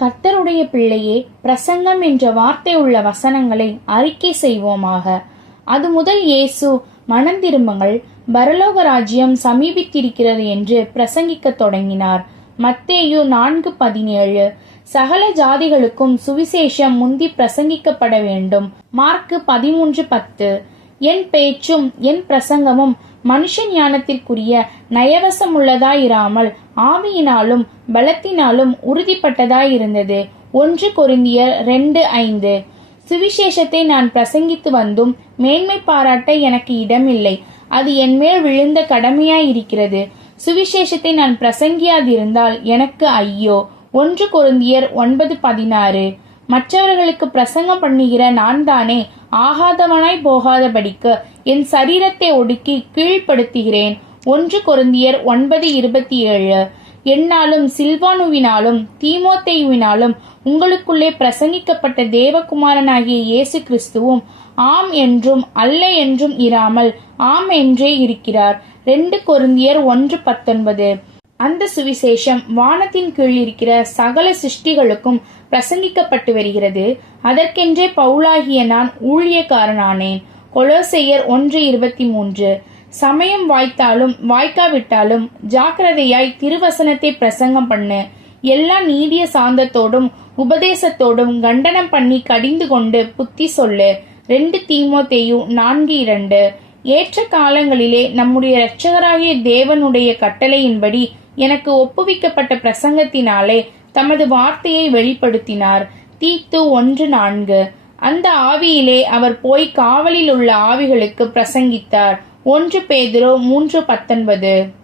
கர்த்தருடைய பிள்ளையே பிரசங்கம் என்ற வார்த்தை உள்ள வசனங்களை அறிக்கை செய்வோமாக. அது முதல் இயேசு மனம் திரும்புங்கள் பரலோக ராஜ்யம் சமீபித்திருக்கிறது என்று பிரசங்கிக்கத் தொடங்கினார். மத்தேயு நான்கு பதினேழு. சகல ஜாதிகளுக்கும் சுவிசேஷம் முந்தி பிரசங்கிக்கப்பட வேண்டும். மார்க்கு பதிமூன்று பத்து. என் பேச்சும் என் பிரசங்கமும் மனுஷ ஞானத்திற்குரிய நயவசமுள்ளதாயிராமல் ஆவியினாலும் பலத்தினாலும் உறுதிப்பட்டதாயிருந்தது. ஒன்று கொருந்தியர் ரெண்டு ஐந்து. சுவிசேஷத்தை நான் பிரசங்கித்து வந்தும் மேன்மை பாராட்ட எனக்கு இடமில்லை. அது என்மேல் விழுந்த கடமையாயிருக்கிறது. சுவிசேஷத்தை நான் பிரசங்கியாதிருந்தால் எனக்கு ஐயோ. ஒன்று கொருந்தியர் ஒன்பது பதினாறு. மற்றவர்களுக்கு பிரசங்கம் பண்ணுகிற நான் தானே ஆகாதவனாய் போகாதபடிக்கு என் சரீரத்தை ஒடுக்கி கீழ்ப்படுத்துகிறேன். ஒன்று கொருந்தியர் ஒன்பது இருபத்தி ஏழு என்னாலும் சில்வானுவினாலும் தீமோத்தேயுவினாலும் உங்களுக்குள்ளே பிரசங்கிக்கப்பட்ட தேவகுமாரனாகிய இயேசு கிறிஸ்துவும் ஆம் என்றும் அல்ல என்றும் இராமல் ஆம் என்றே இருக்கிறார். ரெண்டு கொருந்தியர் ஒன்று பத்தொன்பது. அந்த சுவிசேஷம் வானத்தின் கீழ் இருக்கிற சகல சிருஷ்டிகளுக்கும் பிரசங்கிக்கப்பட்டு வருகிறது. அதற்கென்றே பவுலாகிய நான் ஊழியக்காரனானேன். கொலோசையர் ஒன்று இருபத்தி மூன்று சமயம் வாய்த்தாலும் வாய்க்காவிட்டாலும் ஜாக்கிரதையாய் திருவசனத்தை பிரசங்கம் பண்ணு. எல்லா நீடிய சாந்தத்தோடும் உபதேசத்தோடும் கண்டனம் பண்ணி கடிந்து கொண்டு புத்தி சொல்லு. ரெண்டு தீமோ தேயு நான்கு இரண்டு. ஏற்ற காலங்களிலே நம்முடைய இரட்சகராகிய தேவனுடைய கட்டளையின்படி எனக்கு ஒப்புவிக்கப்பட்ட பிரசங்கத்தினாலே தமது வார்த்தையை வெளிப்படுத்தினார். தீத்து ஒன்று நான்கு. அந்த ஆவியிலே அவர் போய் காவலில் உள்ள ஆவிகளுக்கு பிரசங்கித்தார். ஒன்று பேதுரு மூன்று பத்தொன்பது.